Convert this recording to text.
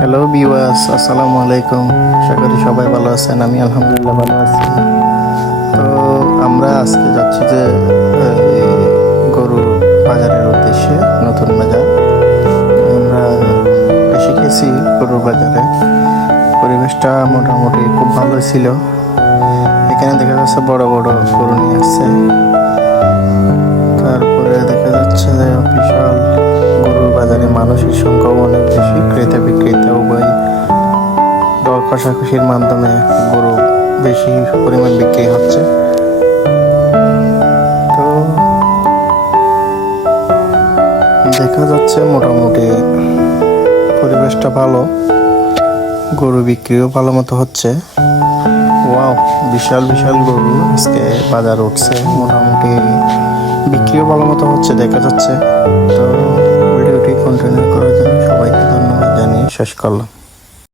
Hello viewers, আসসালামু আলাইকুম। আশা করি সবাই ভালো আছেন। আমি আলহামদুলিল্লাহ ভালো আছি। তো আমরা আজকে যাচ্ছি যে গরুর বাজারের উদ্দেশ্যে, নতুন বাজার। আমরা এসে গেছি গরুর বাজারে। পরিবেশটা মোটামুটি খুব ভালো ছিল। এখানে দেখা যাচ্ছে বড় বড় গরু নিয়ে আসছে। তারপরে দেখা যাচ্ছে যে বিশাল গরুর বাজারে মানুষের সংখ্যাও অনেক বেশি, ক্রেতা বিক্রেতা উভয় দর কষাকষির মাধ্যমে গরু বেশি পরিমাণ বিক্রি হচ্ছে। তো দেখা যাচ্ছে মোটামুটি পরিবেশটা ভালো, গরু বিক্রিও ভালো মতো হচ্ছে। ওয়াও, বিশাল বিশাল গরু আজকে বাজার উঠছে, মোটামুটি বিক্রিও ভালো মতো হচ্ছে দেখা যাচ্ছে। তো ভিডিওটি কন্টিনিউ করার জন্য সবাইকে ধন্যবাদ জানিয়ে শেষ করলাম।